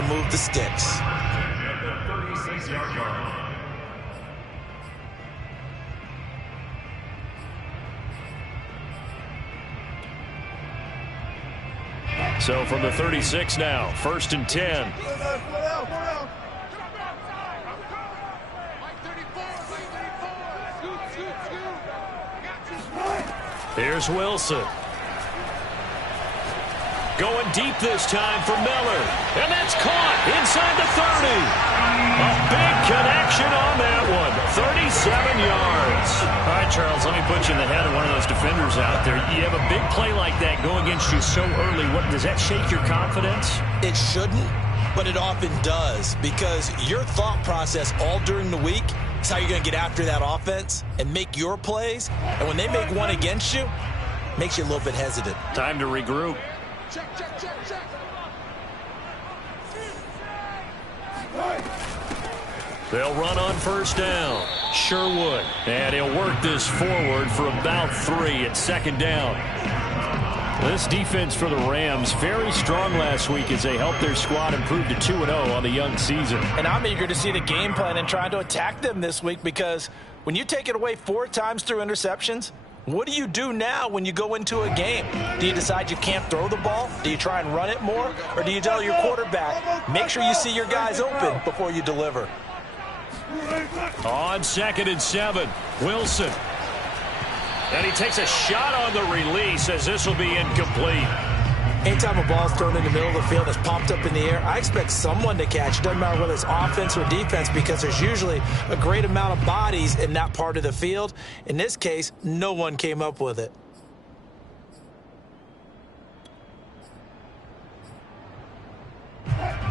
to move the sticks. So from the 36 now, 1st and 10. Here's Wilson. Going deep this time for Miller. And that's caught inside the 30. A big connection on that one. 37 yards. All right, Charles, let me put you in the head of one of those defenders out there. You have a big play like that going against you so early. Does that shake your confidence? It shouldn't, but it often does, because your thought process all during the week is how you're going to get after that offense and make your plays. And when they make one against you, it makes you a little bit hesitant. Time to regroup. Check. They'll run on 1st down. Sherwood. And he'll work this forward for about 3 at 2nd down. This defense for the Rams, very strong last week as they helped their squad improve to 2-0 on the young season. And I'm eager to see the game plan and trying to attack them this week, because when you take it away 4 times through interceptions, what do you do now when you go into a game? Do you decide you can't throw the ball? Do you try and run it more? Or do you tell your quarterback, make sure you see your guys open before you deliver? On 2nd and 7, Wilson. And he takes a shot on the release as this will be incomplete. Anytime a ball's thrown in the middle of the field that's popped up in the air, I expect someone to catch. It doesn't matter whether it's offense or defense, because there's usually a great amount of bodies in that part of the field. In this case, no one came up with it.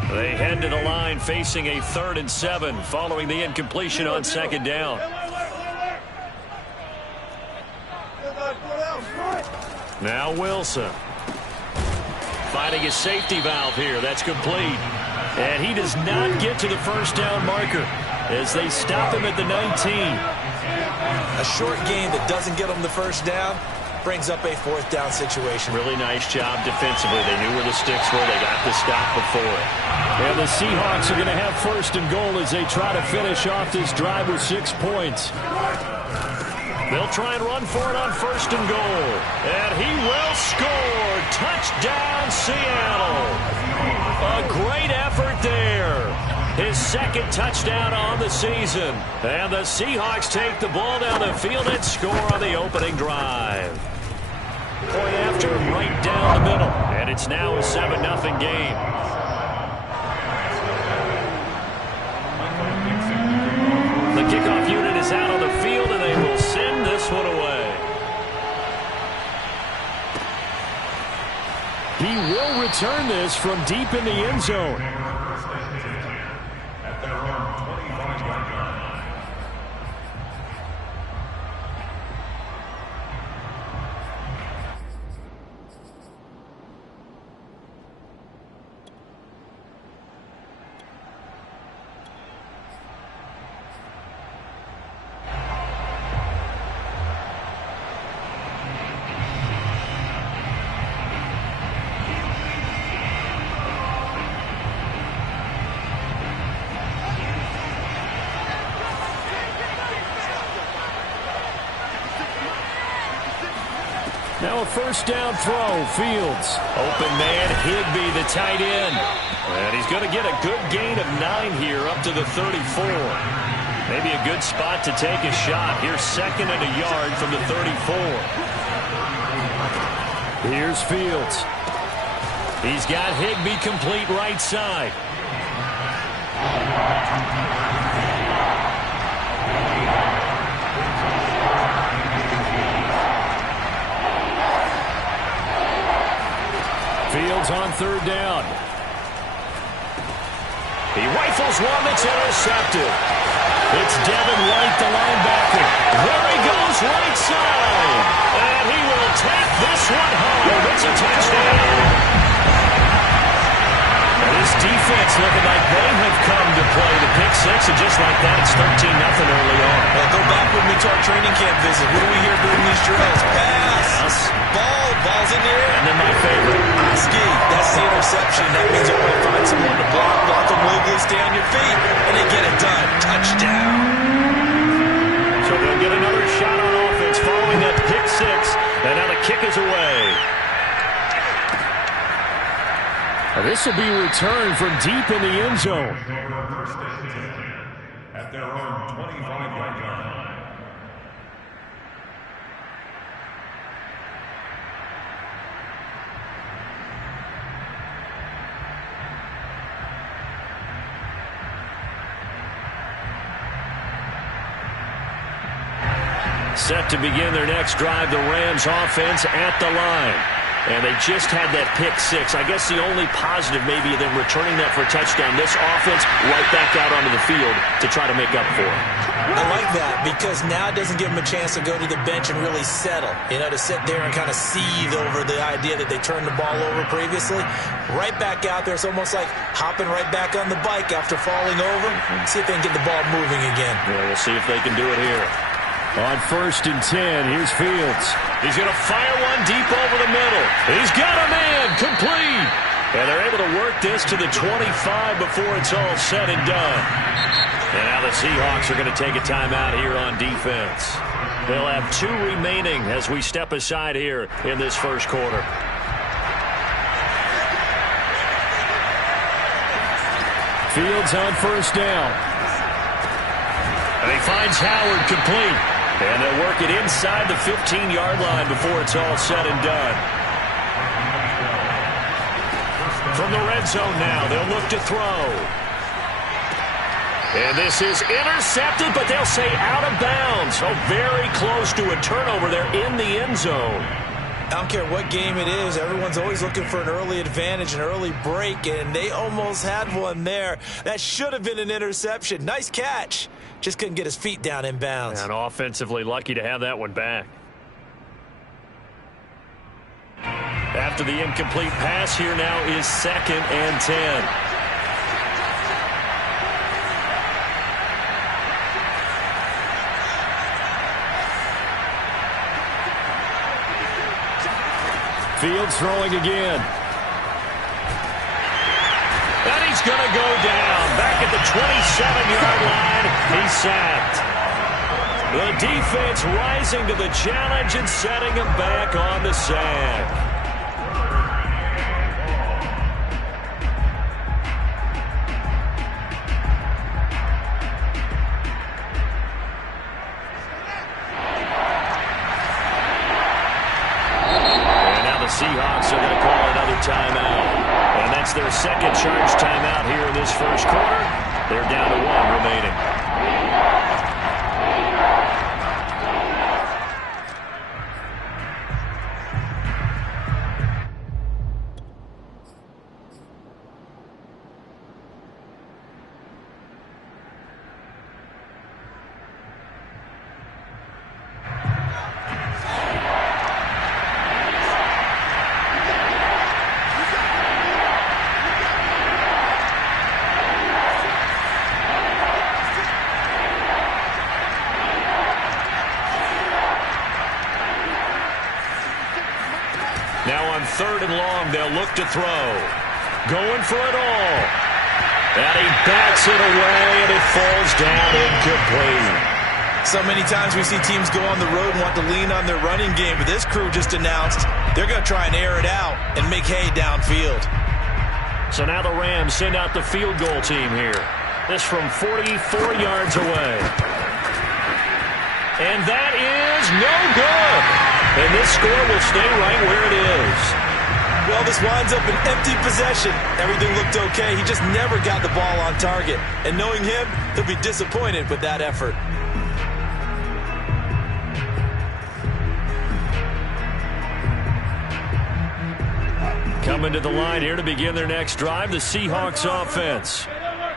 They head to the line facing a 3rd and 7 following the incompletion on 2nd down. Now Wilson. Finding his safety valve here. That's complete. And he does not get to the 1st down marker as they stop him at the 19. A short game that doesn't get them the 1st down brings up a 4th down situation. Really nice job defensively. They knew where the sticks were. They got the stop before. And the Seahawks are going to have 1st and goal as they try to finish off this drive with 6 points. They'll try and run for it on 1st and goal. And he will score. Touchdown, Seattle. A great effort there. His 2nd touchdown on the season. And the Seahawks take the ball down the field and score on the opening drive. Point after, right down the middle. And it's now a 7-0 game. The kickoff unit is out on the field, and they will send this one away. He will return this from deep in the end zone. Now a 1st down throw, Fields. Open man, Higbee, the tight end. And he's going to get a good gain of 9 here up to the 34. Maybe a good spot to take a shot. Here's 2nd and a yard from the 34. Here's Fields. He's got Higbee complete right side. Fields on 3rd down. He rifles one that's intercepted. It's Devin White, the linebacker. There he goes, right side. And he will take this one home. It's a touchdown. And this defense looking like they have come to play. The pick 6, and just like that, it's 13-0 early on. Well, go back with me to our training camp visit. What do we hear during these drills? Pass. Yes. Ball's in the air. And then my favorite. Oski, that's the interception. That means they're going to find someone to block kick is away. This will be returned from deep in the end zone. At their own 25-yard line. Set to begin their next drive, the Rams offense at the line. And they just had that pick six. I guess the only positive maybe of them returning that for a touchdown. This offense right back out onto the field to try to make up for it. I like that because now it doesn't give them a chance to go to the bench and really settle. You know, to sit there and kind of seethe over the idea that they turned the ball over previously. Right back out there. It's almost like hopping right back on the bike after falling over. See if they can get the ball moving again. Yeah, we'll see if they can do it here. On 1st and 10, here's Fields. He's going to fire one deep over the middle. He's got a man, complete. And they're able to work this to the 25 before it's all said and done. And now the Seahawks are going to take a timeout here on defense. They'll have 2 remaining as we step aside here in this first quarter. Fields on 1st down. And he finds Howard complete. And they'll work it inside the 15-yard line before it's all said and done. From the red zone now, they'll look to throw. And this is intercepted, but they'll say out of bounds. So very close to a turnover there in the end zone. I don't care what game it is. Everyone's always looking for an early advantage, an early break, and they almost had one there. That should have been an interception. Nice catch. Just couldn't get his feet down in bounds. And offensively lucky to have that one back. After the incomplete pass, here now is 2nd and 10. Fields throwing again. And he's going to go down. Back at the 27-yard line, he's sacked. The defense rising to the challenge and setting him back on the sack. Seahawks are going to call another timeout. And that's their second charge timeout here in this first quarter. They're down to 1 remaining. Now on 3rd and long, they'll look to throw. Going for it all. And he backs it away, and it falls down incomplete. So many times we see teams go on the road and want to lean on their running game, but this crew just announced they're going to try and air it out and make hay downfield. So now the Rams send out the field goal team here. This from 44 yards away. And that is no good. And this score will stay right where it is. Well, this winds up an empty possession. Everything looked okay. He just never got the ball on target. And knowing him, he'll be disappointed with that effort. Coming to the line here to begin their next drive, the Seahawks offense.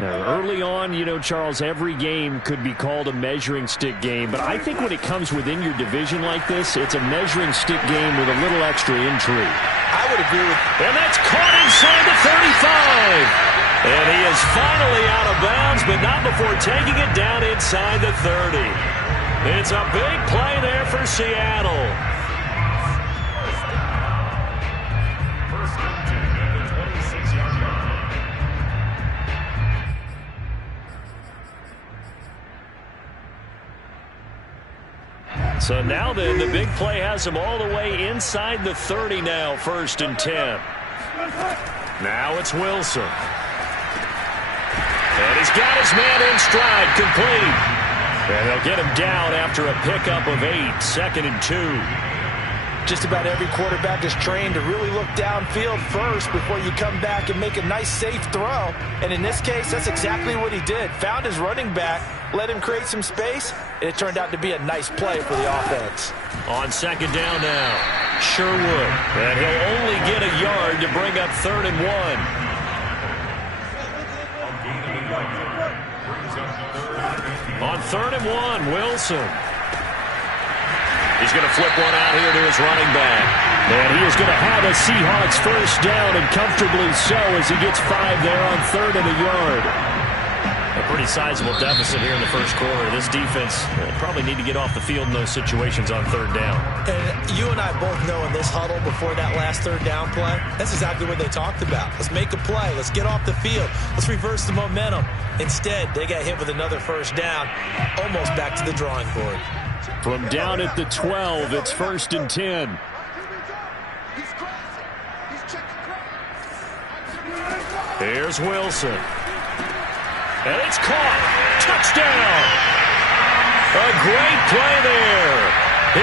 Now, early on, you know, Charles, every game could be called a measuring stick game, but I think when it comes within your division like this, it's a measuring stick game with a little extra intrigue. I would agree with that. And that's caught inside the 35. And he is finally out of bounds, but not before taking it down inside the 30. It's a big play there for Seattle. So now then, the big play has him all the way inside the 30 now, 1st and 10. Now it's Wilson. And he's got his man in stride, complete. And they'll get him down after a pickup of 8, 2nd and 2. Just about every quarterback is trained to really look downfield first before you come back and make a nice, safe throw. And in this case, that's exactly what he did. Found his running back, let him create some space, and it turned out to be a nice play for the offense. On 2nd down now, Sherwood. And he'll only get a yard to bring up 3rd and 1. On 3rd and 1, Wilson. He's going to flip one out here to his running back. And he is going to have a Seahawks 1st down, and comfortably so, as he gets 5 there on 3rd and a yard. A pretty sizable deficit here in the 1st quarter. This defense probably need to get off the field in those situations on 3rd down. And you and I both know in this huddle before that last 3rd down play, that's exactly what they talked about. Let's make a play. Let's get off the field. Let's reverse the momentum. Instead, they got hit with another 1st down, almost back to the drawing board. From down at the 12, it's 1st and 10. Here's Wilson. And it's caught. Touchdown. A great play there.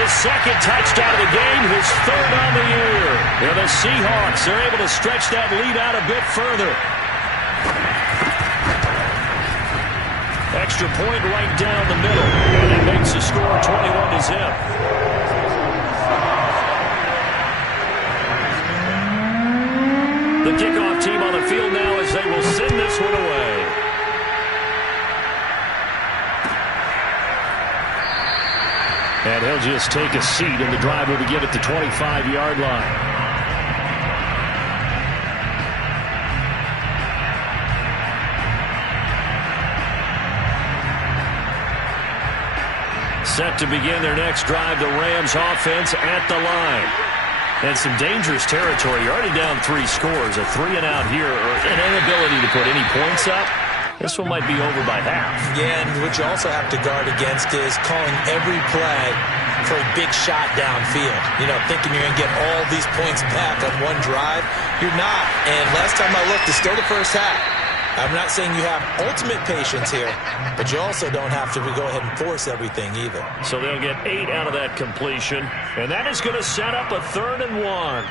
His 2nd touchdown of the game, his 3rd on the year. And the Seahawks are able to stretch that lead out a bit further. Extra point right down the middle. And that makes the score 21-0. The kickoff team on the field now as they will send this one away. And he'll just take a seat, and the drive will begin at the 25-yard line. Set to begin their next drive, the Rams offense at the line. And some dangerous territory. You're already down 3 scores. A 3-and-out here, or an inability to put any points up. This one might be over by half. Yeah, and what you also have to guard against is calling every play for a big shot downfield. You know, thinking you're going to get all these points back on one drive. You're not. And last time I looked, it's still the 1st half. I'm not saying you have ultimate patience here, but you also don't have to go ahead and force everything either. So they'll get 8 out of that completion, and that is going to set up a 3rd and 1.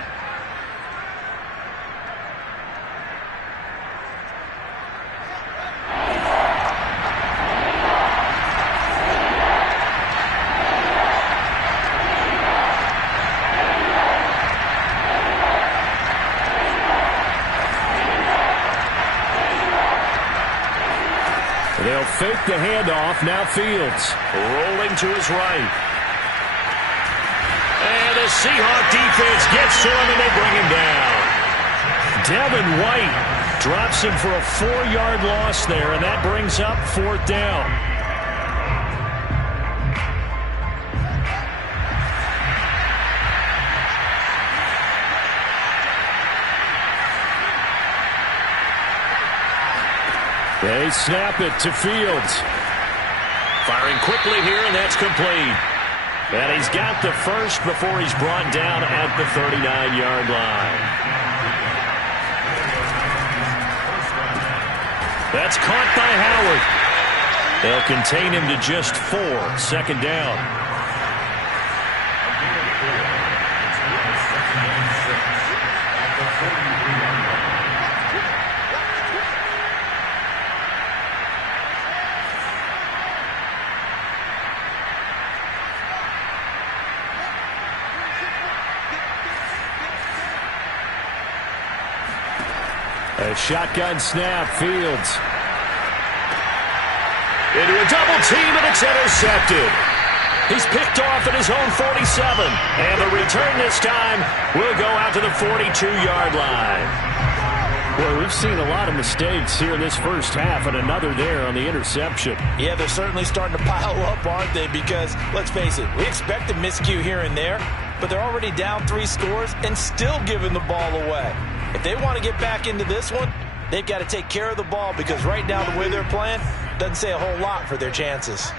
They'll fake the handoff. Now Fields rolling to his right. And the Seahawk defense gets to him, and they bring him down. Devin White drops him for a 4-yard loss there, and that brings up 4th down. They snap it to Fields. Firing quickly here, and that's complete. And he's got the 1st before he's brought down at the 39-yard line. That's caught by Howard. They'll contain him to just 4. 2nd down. A shotgun snap, Fields. Into a double team, and it's intercepted. He's picked off at his own 47. And the return this time will go out to the 42-yard line. Well, we've seen a lot of mistakes here in this 1st half, and another there on the interception. Yeah, they're certainly starting to pile up, aren't they? Because, let's face it, we expect a miscue here and there, but they're already down 3 scores and still giving the ball away. If they want to get back into this one, they've got to take care of the ball, because right now the way they're playing doesn't say a whole lot for their chances.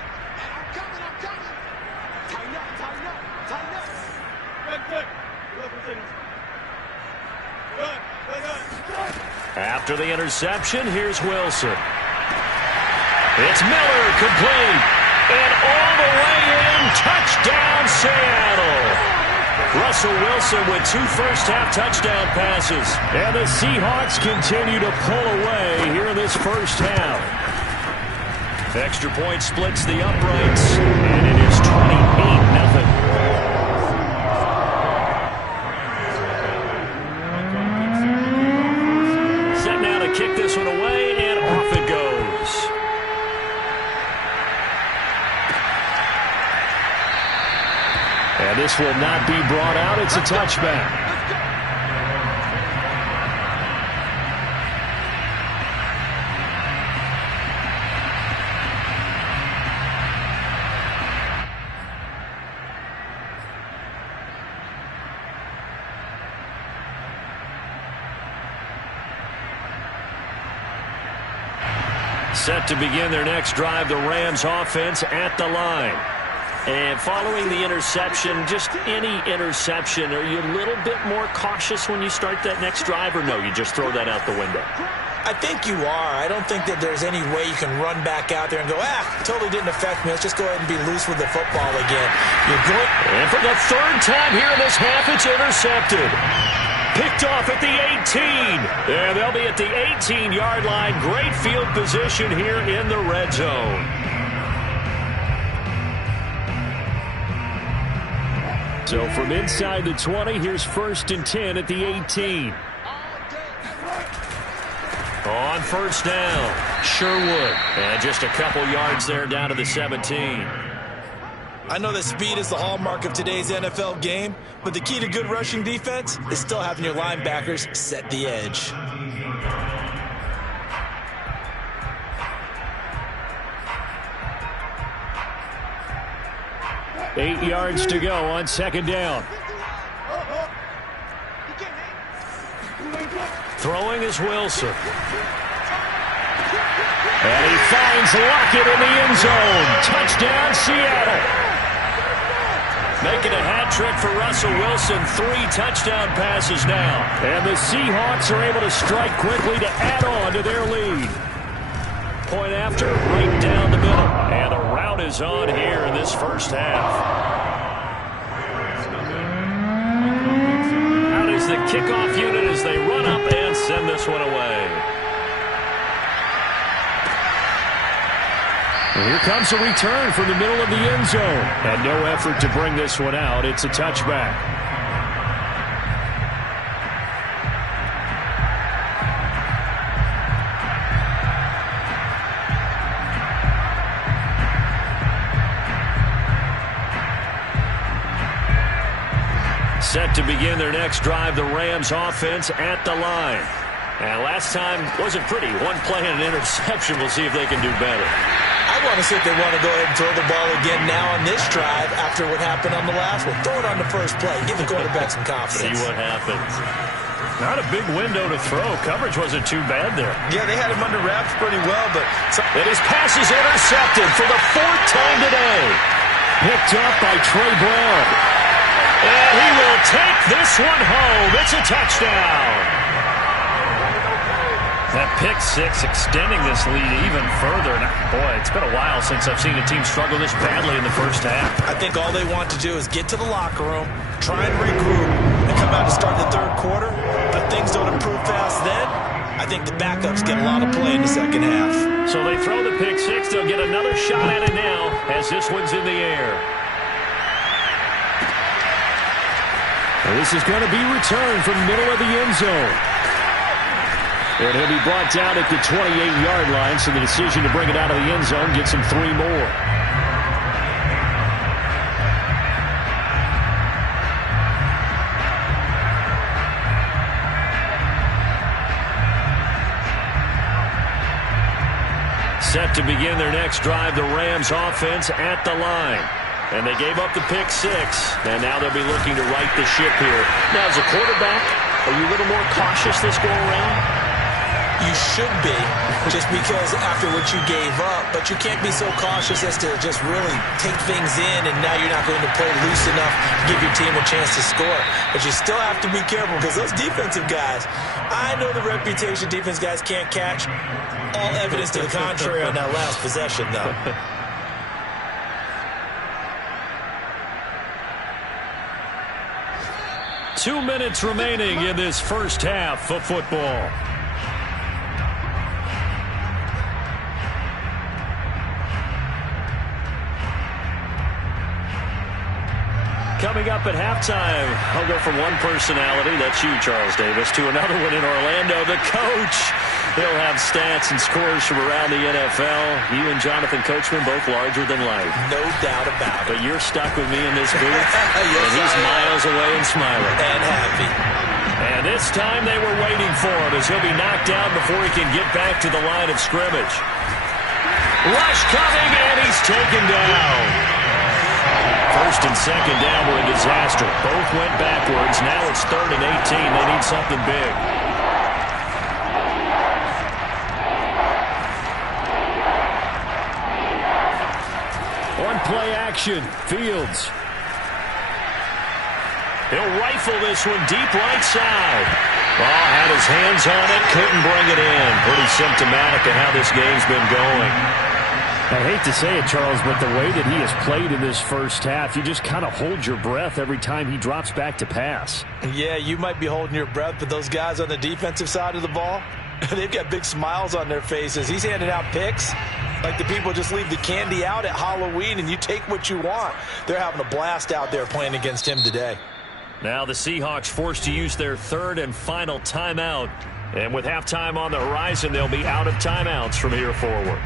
After the interception, here's Wilson. It's Miller, complete. And all the way in, touchdown Seattle. Russell Wilson with 2 first-half touchdown passes. And the Seahawks continue to pull away here in this first half. Extra point splits the uprights, and it is 28-0. Set now to kick this one away, and off it goes. And this will not be brought out. It's a touchback. Set to begin their next drive, the Rams offense at the line. And following the interception, just any interception, are you a little bit more cautious when you start that next drive, or no, you just throw that out the window? I think you are. I don't think that there's any way you can run back out there and go, totally didn't affect me. Let's just go ahead and be loose with the football again. You're going. And for the 3rd time here in this half, it's intercepted. Picked off at the 18. And they'll be at the 18-yard line. Great field position here in the red zone. So from inside the 20, here's 1st and 10 at the 18. On first down, Sherwood. And just a couple yards there down to the 17. I know that speed is the hallmark of today's NFL game, but the key to good rushing defense is still having your linebackers set the edge. Eight yards to go on 2nd down. Throwing is Wilson. And he finds Lockett in the end zone. Touchdown, Seattle. Making a hat trick for Russell Wilson. 3 touchdown passes now. And the Seahawks are able to strike quickly to add on to their lead. Point after, right down the middle. And the route is on here in this first half. Out is the kickoff unit as they run up and send this one away. And here comes a return from the middle of the end zone. And no effort to bring this one out. It's a touchback. Set to begin their next drive, the Rams offense at the line. And last time wasn't pretty. 1 play and an interception. We'll see if they can do better. I want to see if they want to go ahead and throw the ball again now on this drive after what happened on the last one. Throw it on the first play. Give the quarterback some confidence. See what happens. Not a big window to throw. Coverage wasn't too bad there. Yeah, they had him under wraps pretty well, but... And his pass is intercepted for the 4th time today. Picked up by Trey Brown. And he will take this one home. It's a touchdown. That pick 6 extending this lead even further. And boy, it's been a while since I've seen a team struggle this badly in the first half. I think all they want to do is get to the locker room, try and regroup, and come out to start the 3rd quarter. If things don't improve fast then, I think the backups get a lot of play in the 2nd half. So they throw the pick 6. They'll get another shot at it now as this one's in the air. And this is going to be returned from the middle of the end zone. And he'll be brought down at the 28-yard line, so the decision to bring it out of the end zone gets him 3 more. Set to begin their next drive, the Rams offense at the line. And they gave up the pick 6, and now they'll be looking to right the ship here. Now, as a quarterback, are you a little more cautious this go around? You should be, just because after what you gave up, but you can't be so cautious as to just really take things in, and now you're not going to play loose enough to give your team a chance to score. But you still have to be careful, because those defensive guys, I know the reputation defense guys can't catch. All evidence to the contrary on that last possession, though. 2 minutes remaining in this first half of football. Coming up at halftime, I'll go from one personality, that's you, Charles Davis, to another one in Orlando, the coach. He'll have stats and scores from around the NFL. You and Jonathan Coachman both larger than life. No doubt about it. But you're stuck with me in this booth, yes, and he's miles away and smiling. And happy. And this time they were waiting for him as he'll be knocked down before he can get back to the line of scrimmage. Rush coming, and he's taken down. First and second down were a disaster. Both went backwards. Now it's 3rd and 18. They need something big. On play action, Fields. He'll rifle this one deep right side. Ball had his hands on it, couldn't bring it in. Pretty symptomatic of how this game's been going. I hate to say it, Charles, but the way that he has played in this first half, you just kind of hold your breath every time he drops back to pass. Yeah, you might be holding your breath, but those guys on the defensive side of the ball, they've got big smiles on their faces. He's handing out picks like the people just leave the candy out at Halloween and you take what you want. They're having a blast out there playing against him today. Now the Seahawks forced to use their 3rd and final timeout. And with halftime on the horizon, they'll be out of timeouts from here forward.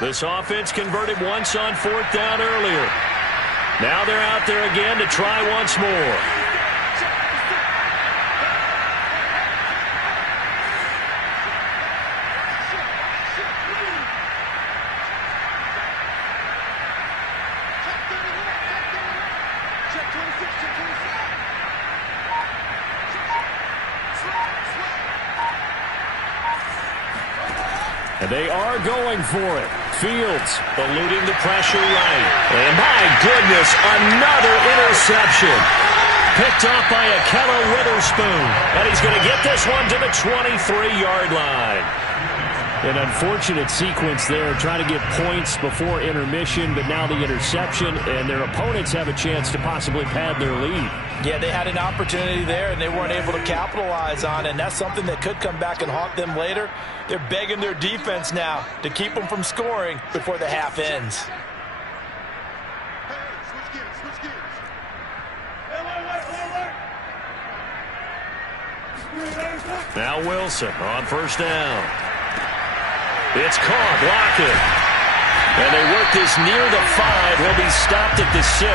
This offense converted once on 4th down earlier. Now they're out there again to try once more. And they are going for it. Fields eluding the pressure right. And my goodness, another interception. Picked off by Ahkello Witherspoon. And he's going to get this one to the 23-yard line. An unfortunate sequence there, trying to get points before intermission, but now the interception, and their opponents have a chance to possibly pad their lead. Yeah, they had an opportunity there, and they weren't able to capitalize on it, and that's something that could come back and haunt them later. They're begging their defense now to keep them from scoring before the half ends. Now Wilson on 1st down. It's caught, blocking. And they work this near the 5. He'll be stopped at the 6.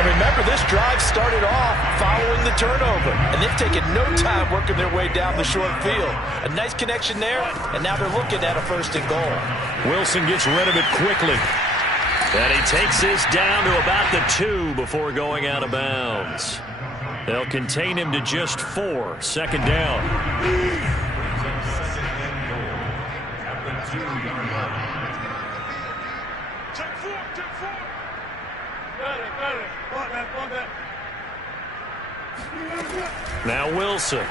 And remember, this drive started off following the turnover, and they've taken no time working their way down the short field. A nice connection there, and now they're looking at a 1st and goal. Wilson gets rid of it quickly. And he takes this down to about the 2 before going out of bounds. They'll contain him to just 4. 2nd down. Now Wilson.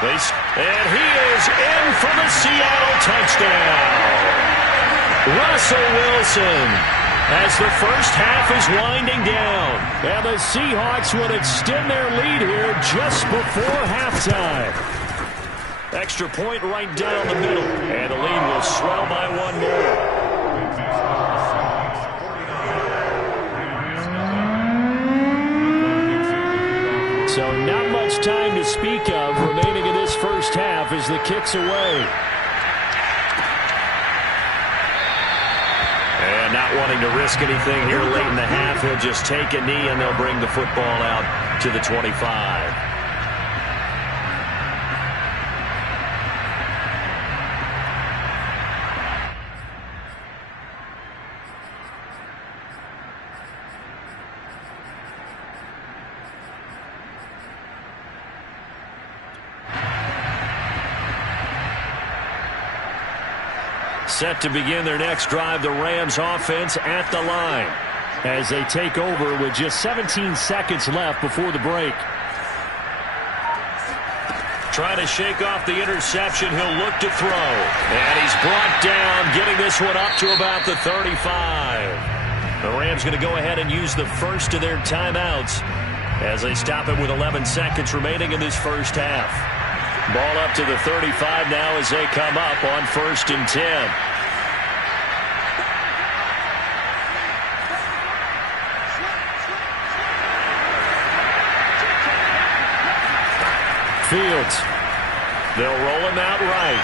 And he is in for the Seattle touchdown. Russell Wilson, as the first half is winding down. And the Seahawks would extend their lead here just before halftime. Extra point right down the middle. And the lead will swell by 1 more. So not much time to speak of remaining in this first half as the kick's away. And not wanting to risk anything here late in the half, he'll just take a knee and they'll bring the football out to the 25. Set to begin their next drive, the Rams offense at the line as they take over with just 17 seconds left before the break. Trying to shake off the interception. He'll look to throw. And he's brought down, getting this one up to about the 35. The Rams going to go ahead and use the first of their timeouts as they stop it with 11 seconds remaining in this first half. Ball up to the 35 now as they come up on 1st and 10. Fields. They'll roll him out right.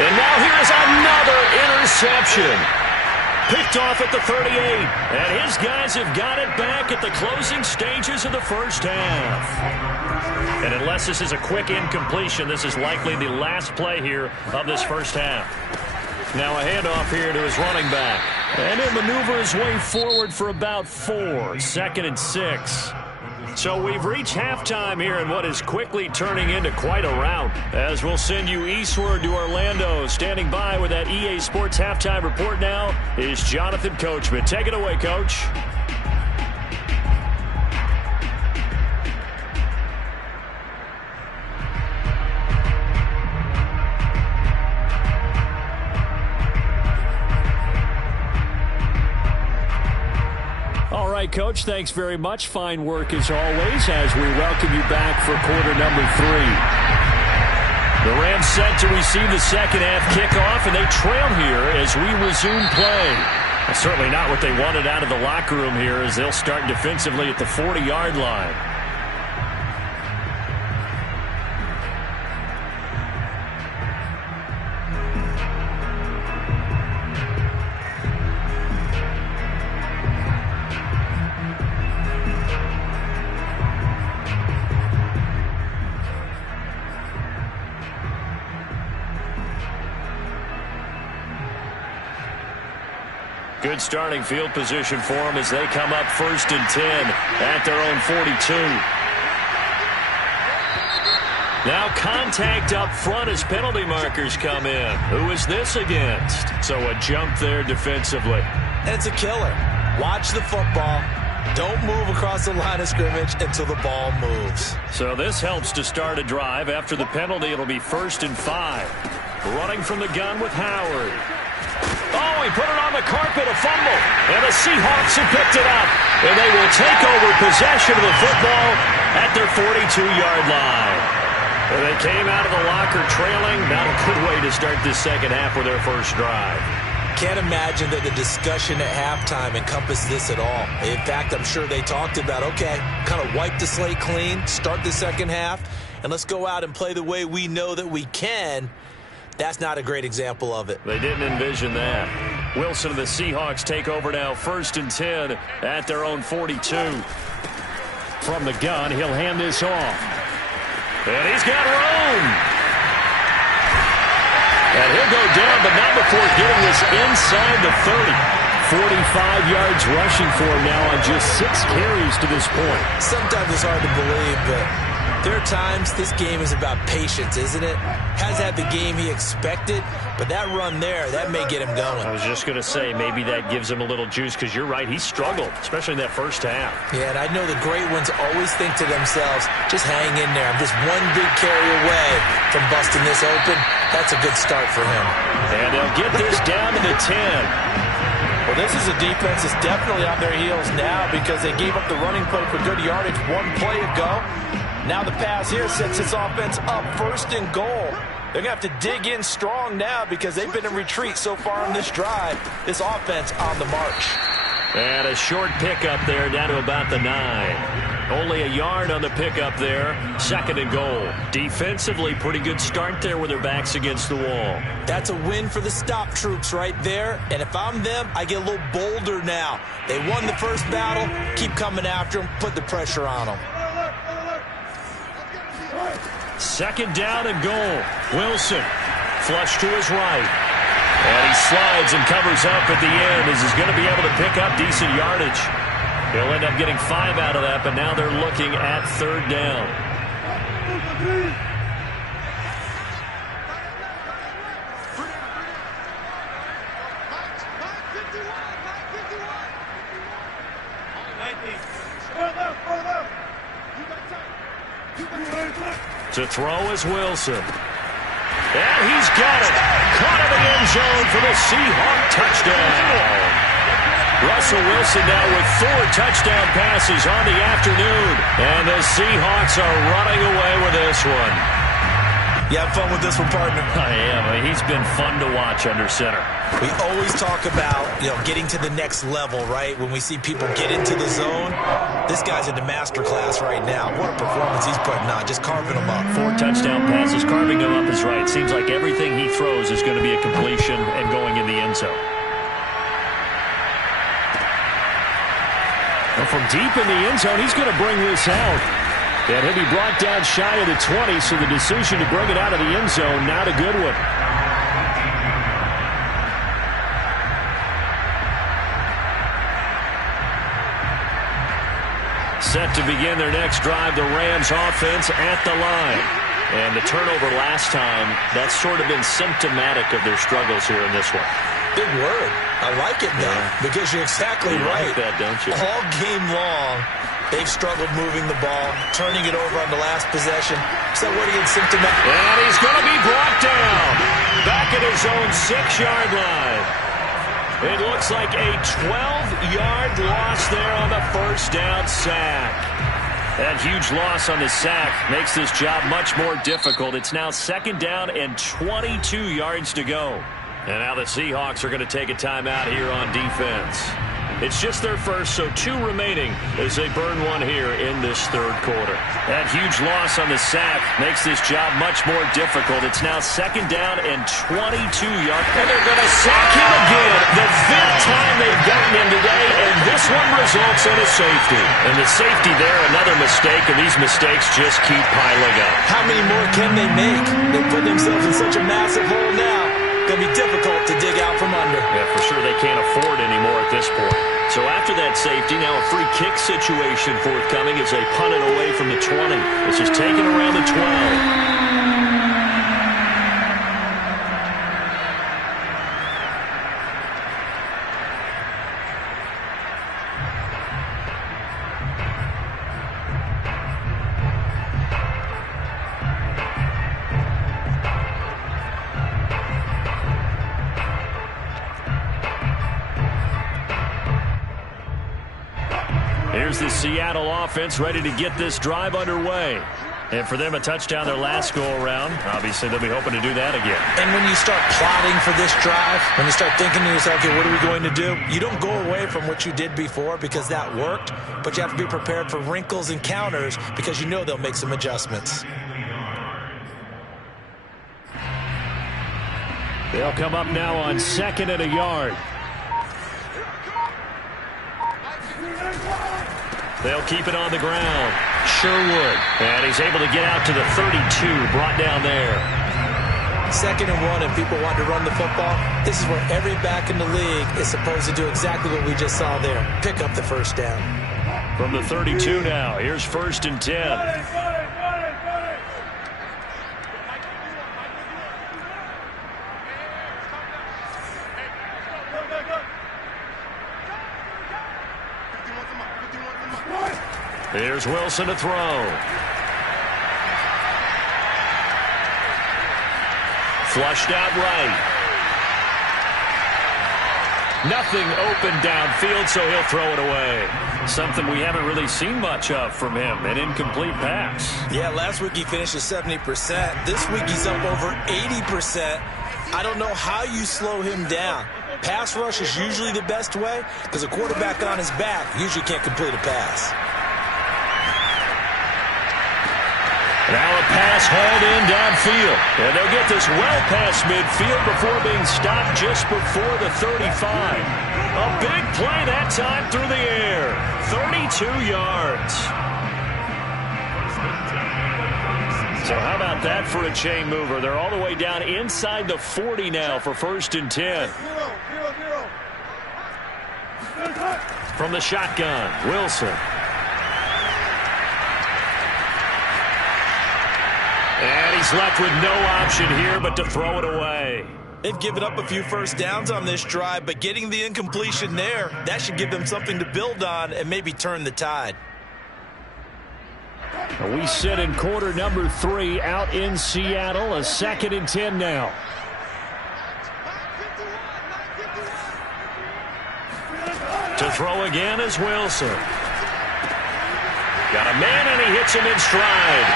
And now here's another interception. Picked off at the 38. And his guys have got it back at the closing stages of the first half. And unless this is a quick incompletion, this is likely the last play here of this first half. Now a handoff here to his running back. And he'll maneuver his way forward for about 4. 2nd and 6. So we've reached halftime here in what is quickly turning into quite a rout. As we'll send you eastward to Orlando. Standing by with that EA Sports halftime report now is Jonathan Coachman. Take it away, Coach. All right, Coach, thanks very much. Fine work as always as we welcome you back for quarter number 3. The Rams set to receive the second half kickoff, and they trail here as we resume play. That's certainly not what they wanted out of the locker room here as they'll start defensively at the 40-yard line. Good starting field position for them as they come up 1st and 10 at their own 42. Now contact up front as penalty markers come in. Who is this against? So a jump there defensively. And it's a killer. Watch the football. Don't move across the line of scrimmage until the ball moves. So this helps to start a drive. After the penalty, it'll be 1st and 5. Running from the gun with Howard. Oh, he put it on the carpet, a fumble. And the Seahawks have picked it up. And they will take over possession of the football at their 42-yard line. And they came out of the locker trailing. Not a good way to start this second half with their first drive. Can't imagine that the discussion at halftime encompassed this at all. In fact, I'm sure they talked about, okay, kind of wipe the slate clean, start the second half, and let's go out and play the way we know that we can. That's not a great example of it. They didn't envision that. Wilson and the Seahawks take over now 1st and 10 at their own 42. From the gun, he'll hand this off. And he's got room. And he'll go down, but not before getting this inside the 30. 45 yards rushing for him now on just 6 carries to this point. Sometimes it's hard to believe, but there are times this game is about patience, isn't it? Has had the game he expected, but that run there, that may get him going. I was just going to say, maybe that gives him a little juice because you're right, he struggled, especially in that first half. Yeah, and I know the great ones always think to themselves, just hang in there. I'm just one big carry away from busting this open. That's a good start for him. And they'll get this down to the 10. Well, this is a defense that's definitely on their heels now because they gave up the running play for good yardage 1 play ago. Now the pass here sets this offense up 1st and goal. They're going to have to dig in strong now because they've been in retreat so far on this drive. This offense on the march. And a short pickup there down to about the 9. Only a yard on the pickup there. 2nd and goal. Defensively, pretty good start there with their backs against the wall. That's a win for the stop troops right there. And if I'm them, I get a little bolder now. They won the first battle. Keep coming after them. Put the pressure on them. 2nd down and goal. Wilson, flush to his right. And he slides and covers up at the end as he's going to be able to pick up decent yardage. He'll end up getting 5 out of that, but now they're looking at 3rd down. To throw is Wilson. And he's got it. Caught in the end zone for the Seahawk touchdown. Russell Wilson now with 4 touchdown passes on the afternoon. And the Seahawks are running away with this one. You have fun with this one, partner? I am. He's been fun to watch under center. We always talk about, getting to the next level, right? When we see people get into the zone, this guy's in the master class right now. What a performance he's putting on, just carving them up. 4 touchdown passes, carving them up is right. Seems like everything he throws is going to be a completion and going in the end zone. Well, from deep in the end zone, he's going to bring this out. And he'll be brought down shy of the 20, so the decision to bring it out of the end zone, not a good one. Set to begin their next drive, the Rams offense at the line. And the turnover last time, that's sort of been symptomatic of their struggles here in this one. Big word. I like it now, because you're exactly right. You like that, don't you? All game long, they've struggled moving the ball, turning it over on the last possession. So what again, symptomatic? And he's going to be brought down back at his own 6-yard line. It looks like a 12-yard loss there on the first down sack. That huge loss on the sack makes this job much more difficult. It's now 2nd down and 22 yards to go. And now the Seahawks are going to take a timeout here on defense. It's just their first, so 2 remaining as they burn one here in this 3rd quarter. That huge loss on the sack makes this job much more difficult. It's now 2nd down and 22 yards. And they're going to sack him again. The 5th time they've gotten him today, and this one results in a safety. And the safety there, another mistake, and these mistakes just keep piling up. How many more can they make? They put themselves in such a massive hole now. Going to be difficult to dig out from under. Yeah, for sure they can't afford anymore at this point. So after that safety, now a free kick situation forthcoming as they punt it away from the 20. This is taken around the 12. Here's the Seattle offense ready to get this drive underway. And for them, a touchdown their last go-around. Obviously, they'll be hoping to do that again. And when you start plotting for this drive, when you start thinking to yourself, okay, what are we going to do? You don't go away from what you did before because that worked, but you have to be prepared for wrinkles and counters because you know they'll make some adjustments. They'll come up now on 2nd and a yard. They'll keep it on the ground. Sure would. And he's able to get out to the 32, brought down there. 2nd and 1, and people want to run the football. This is where every back in the league is supposed to do exactly what we just saw there. Pick up the first down. From the 32 now, here's 1st and 10. Here's Wilson to throw. Flushed out right. Nothing open downfield, so he'll throw it away. Something we haven't really seen much of from him, an incomplete pass. Yeah, last week he finished at 70%. This week he's up over 80%. I don't know how you slow him down. Pass rush is usually the best way because a quarterback on his back usually can't complete a pass. Now a pass hauled in downfield. And they'll get this well past midfield before being stopped just before the 35. A big play that time through the air. 32 yards. So how about that for a chain mover? They're all the way down inside the 40 now for 1st and 10. From the shotgun, Wilson. And he's left with no option here but to throw it away. They've given up a few first downs on this drive, but getting the incompletion there, that should give them something to build on and maybe turn the tide. We sit in quarter number 3 out in Seattle. A 2nd and 10 now. To throw again is Wilson. Got a man, and he hits him in stride.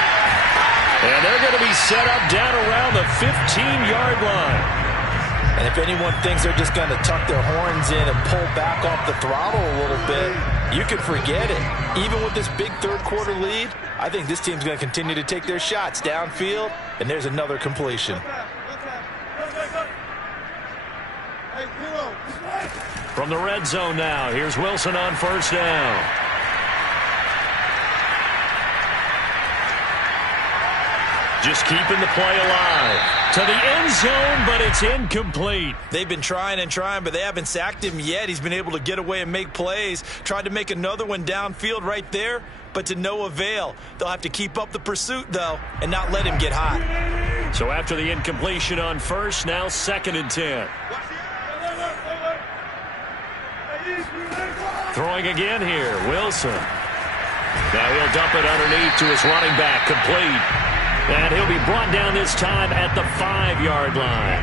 And they're going to be set up down around the 15-yard line. And if anyone thinks they're just going to tuck their horns in and pull back off the throttle a little bit, you can forget it. Even with this big third-quarter lead, I think this team's going to continue to take their shots downfield, and there's another completion. From the red zone now, here's Wilson on 1st down. Just keeping the play alive. To the end zone, but it's incomplete. They've been trying and trying, but they haven't sacked him yet. He's been able to get away and make plays. Tried to make another one downfield right there, but to no avail. They'll have to keep up the pursuit, though, and not let him get hot. So after the incompletion on 1st, now 2nd and 10. Throwing again here, Wilson. Now he'll dump it underneath to his running back, complete. And he'll be brought down this time at the 5-yard line.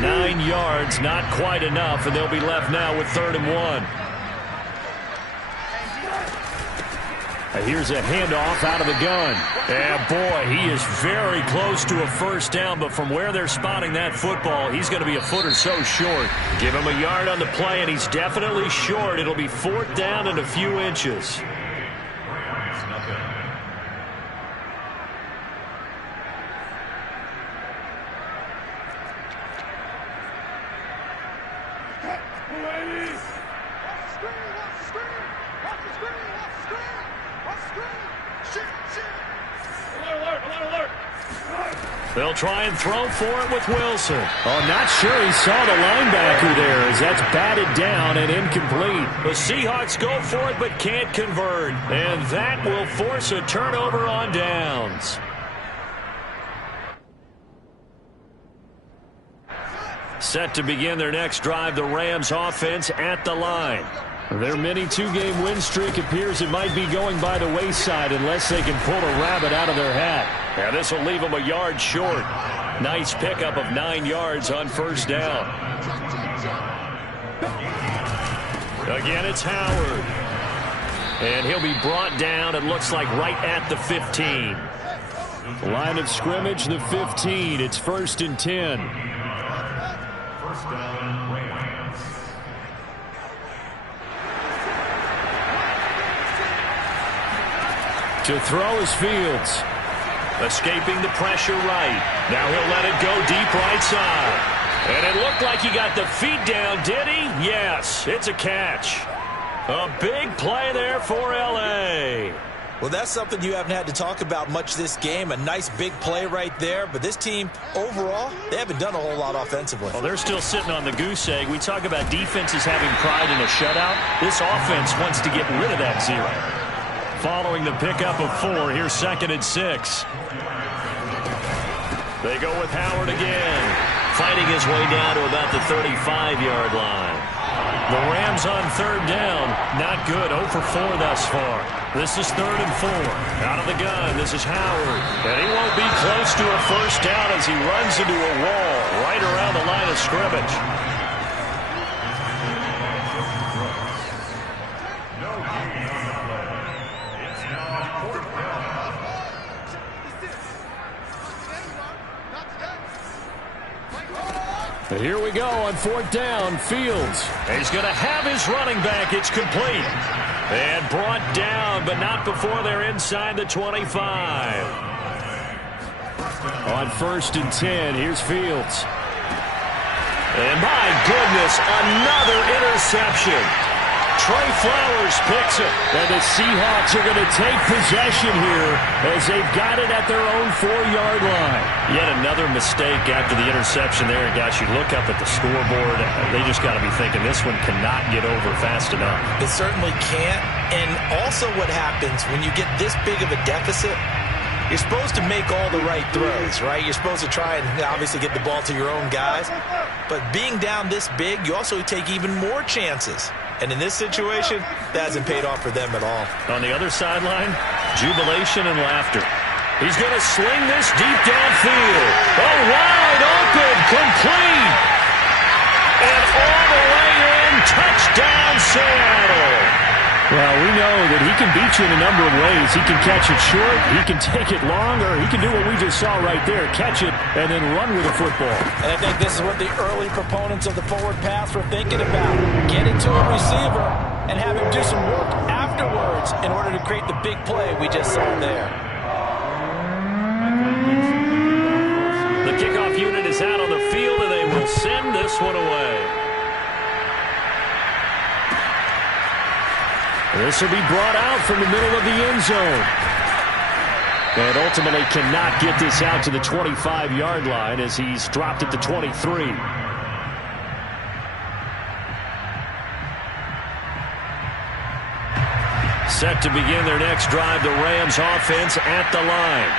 9 yards, not quite enough, and they'll be left now with 3rd and 1. Here's a handoff out of the gun. And boy, he is very close to a 1st down, but from where they're spotting that football, he's going to be a foot or so short. Give him a yard on the play, and he's definitely short. It'll be 4th down and a few inches. They'll try and throw for it with Wilson. Oh, not sure he saw the linebacker there as that's batted down and incomplete. The Seahawks go for it but can't convert. And that will force a turnover on downs. Set to begin their next drive, the Rams offense at the line. Their mini 2-game win streak appears it might be going by the wayside unless they can pull a rabbit out of their hat. Yeah, this will leave them a yard short. Nice pickup of 9 yards on 1st down. Again, it's Howard. And he'll be brought down, it looks like, right at the 15. Line of scrimmage, the 15. It's 1st and 10. 1st down, Rams. To throw is Fields. Escaping the pressure right. Now he'll let it go deep right side. And it looked like he got the feet down, did he? Yes, it's a catch. A big play there for L.A. Well, that's something you haven't had to talk about much this game. A nice big play right there. But this team, overall, they haven't done a whole lot offensively. Well, they're still sitting on the goose egg. We talk about defenses having pride in a shutout. This offense wants to get rid of that 0. Following the pickup of 4, here's 2nd and 6. They go with Howard again. Fighting his way down to about the 35-yard line. The Rams on 3rd down. Not good. 0 for 4 thus far. This is 3rd and 4. Out of the gun, this is Howard. And he won't be close to a 1st down as he runs into a wall right around the line of scrimmage. Here we go on 4th down. Fields. He's going to have his running back. It's complete. And brought down, but not before they're inside the 25. On 1st and 10, here's Fields. And my goodness, another interception. Trey Flowers picks it. And the Seahawks are going to take possession here as they've got it at their own 4-yard line. Yet another mistake after the interception there. And gosh, you look up at the scoreboard, they just got to be thinking this one cannot get over fast enough. It certainly can't. And also what happens when you get this big of a deficit, you're supposed to make all the right throws, right? You're supposed to try and obviously get the ball to your own guys. But being down this big, you also take even more chances. And in this situation, that hasn't paid off for them at all. On the other sideline, jubilation and laughter. He's going to sling this deep downfield. Oh, wide open, complete. And all the way in, touchdown Seattle. Well, we know that he can beat you in a number of ways. He can catch it short, he can take it long, or he can do what we just saw right there, catch it and then run with the football. And I think this is what the early proponents of the forward pass were thinking about. Get it to a receiver and have him do some work afterwards in order to create the big play we just saw there. The kickoff unit is out on the field, and they will send this one away. This will be brought out from the middle of the end zone. And ultimately cannot get this out to the 25-yard line as he's dropped at the 23. Set to begin their next drive, the Rams offense at the line.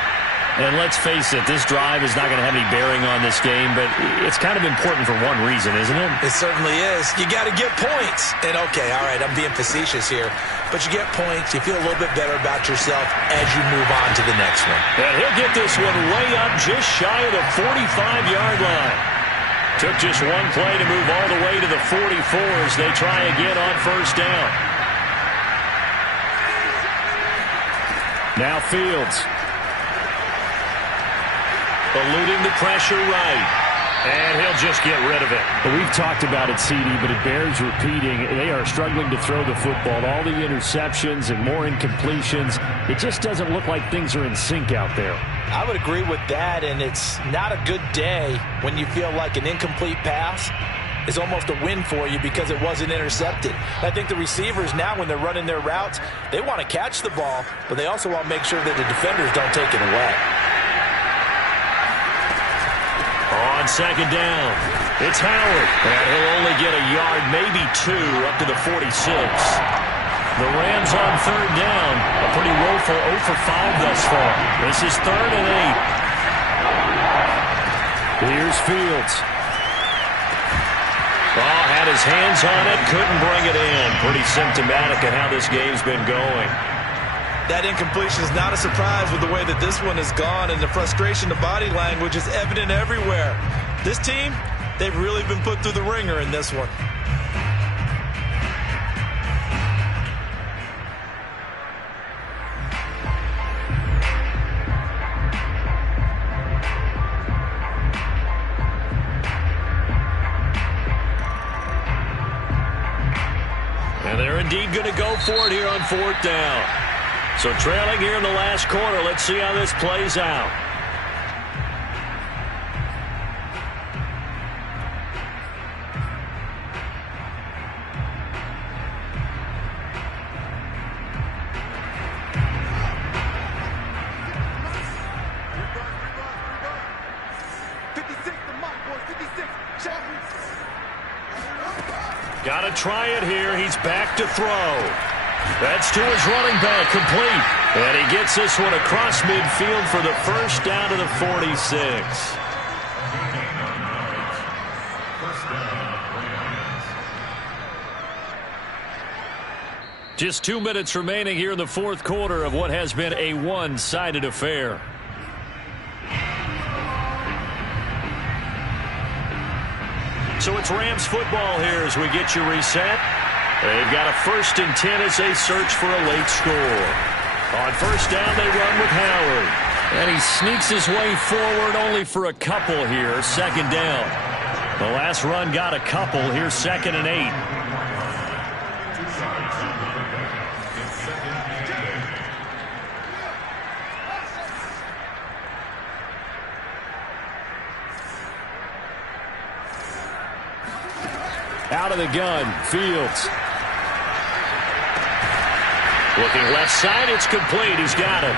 And let's face it, this drive is not going to have any bearing on this game, but it's kind of important for one reason, isn't it? It certainly is. You got to get points. And, okay, all right, I'm being facetious here. But you get points, you feel a little bit better about yourself as you move on to the next one. And he'll get this one way up just shy of the 45-yard line. Took just one play to move all the way to the 44 as they try again on first down. Now Fields. Eluding the pressure right. And he'll just get rid of it. Well, we've talked about it, CD, but it bears repeating. They are struggling to throw the football. All the interceptions and more incompletions. It just doesn't look like things are in sync out there. I would agree with that, and it's not a good day when you feel like an incomplete pass is almost a win for you because it wasn't intercepted. I think the receivers now, when they're running their routes, they want to catch the ball, but they also want to make sure that the defenders don't take it away. On second down, it's Howard. And he'll only get a yard, maybe two, up to the 46. The Rams on third down. A pretty woeful 0 for 5 thus far. This is 3rd and 8. Here's Fields. Oh, had his hands on it, couldn't bring it in. Pretty symptomatic of how this game's been going. That incompletion is not a surprise with the way that this one has gone, and the frustration, the body language is evident everywhere. This team, they've really been put through the ringer in this one. And they're indeed going to go for it here on 4th down. So trailing here in the last quarter. Let's see how this plays out. Got to try it here. He's back to throw. That's to his running back, complete. And he gets this one across midfield for the first down to the 46. Just 2 minutes remaining here in the 4th quarter of what has been a one-sided affair. So it's Rams football here as we get you reset. They've got a 1st and 10 as they search for a late score. On first down, they run with Howard. And he sneaks his way forward only for a couple here. 2nd down. The last run got a couple. Here's 2nd and 8. Out of the gun, Fields. Looking left side, it's complete. He's got it.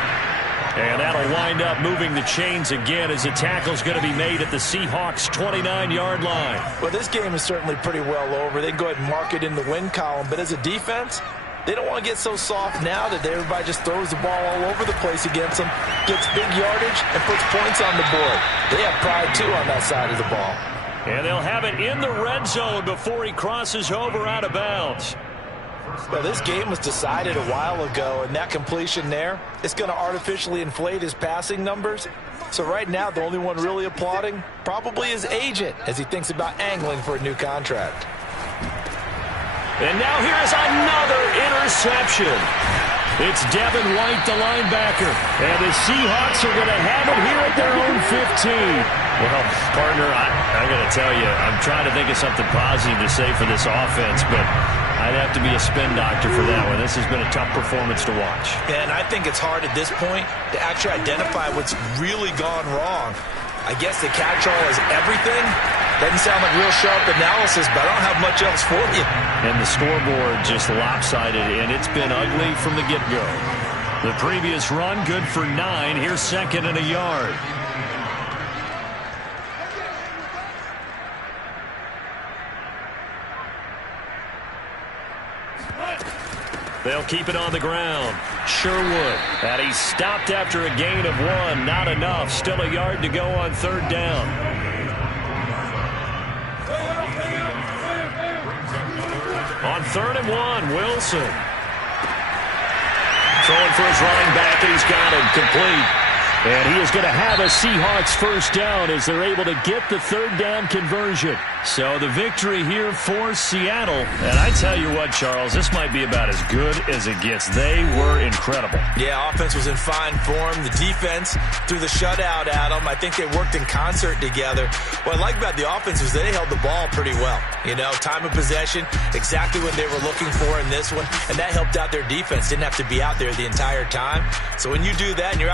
And that'll wind up moving the chains again as the tackle's going to be made at the Seahawks' 29-yard line. Well, this game is certainly pretty well over. They can go ahead and mark it in the win column. But as a defense, they don't want to get so soft now that everybody just throws the ball all over the place against them, gets big yardage, and puts points on the board. They have pride, too, on that side of the ball. And they'll have it in the red zone before he crosses over out of bounds. Well, this game was decided a while ago, and that completion there is going to artificially inflate his passing numbers. So right now, the only one really applauding probably his agent as he thinks about angling for a new contract. And now here's another interception. It's Devin White, the linebacker. And the Seahawks are going to have it here at their own 15. Well, partner, I got to tell you, I'm trying to think of something positive to say for this offense, but I'd have to be a spin doctor for that one. This has been a tough performance to watch. And I think it's hard at this point to actually identify what's really gone wrong. I guess the catch-all is everything. Doesn't sound like real sharp analysis, but I don't have much else for you. And the scoreboard just lopsided, and it's been ugly from the get-go. The previous run, good for 9. Here's second and a yard. They'll keep it on the ground. Sherwood. And he's stopped after a gain of 1. Not enough. Still a yard to go on third down. On 3rd and 1, Wilson. Throwing for his running back, and he's got him complete. And he is going to have a Seahawks first down as they're able to get the third down conversion. So the victory here for Seattle. And I tell you what, Charles, this might be about as good as it gets. They were incredible. Yeah, offense was in fine form. The defense threw the shutout at them. I think they worked in concert together. What I like about the offense was they held the ball pretty well. You know, time of possession, exactly what they were looking for in this one. And that helped out their defense. Didn't have to be out there the entire time. So when you do that and you're out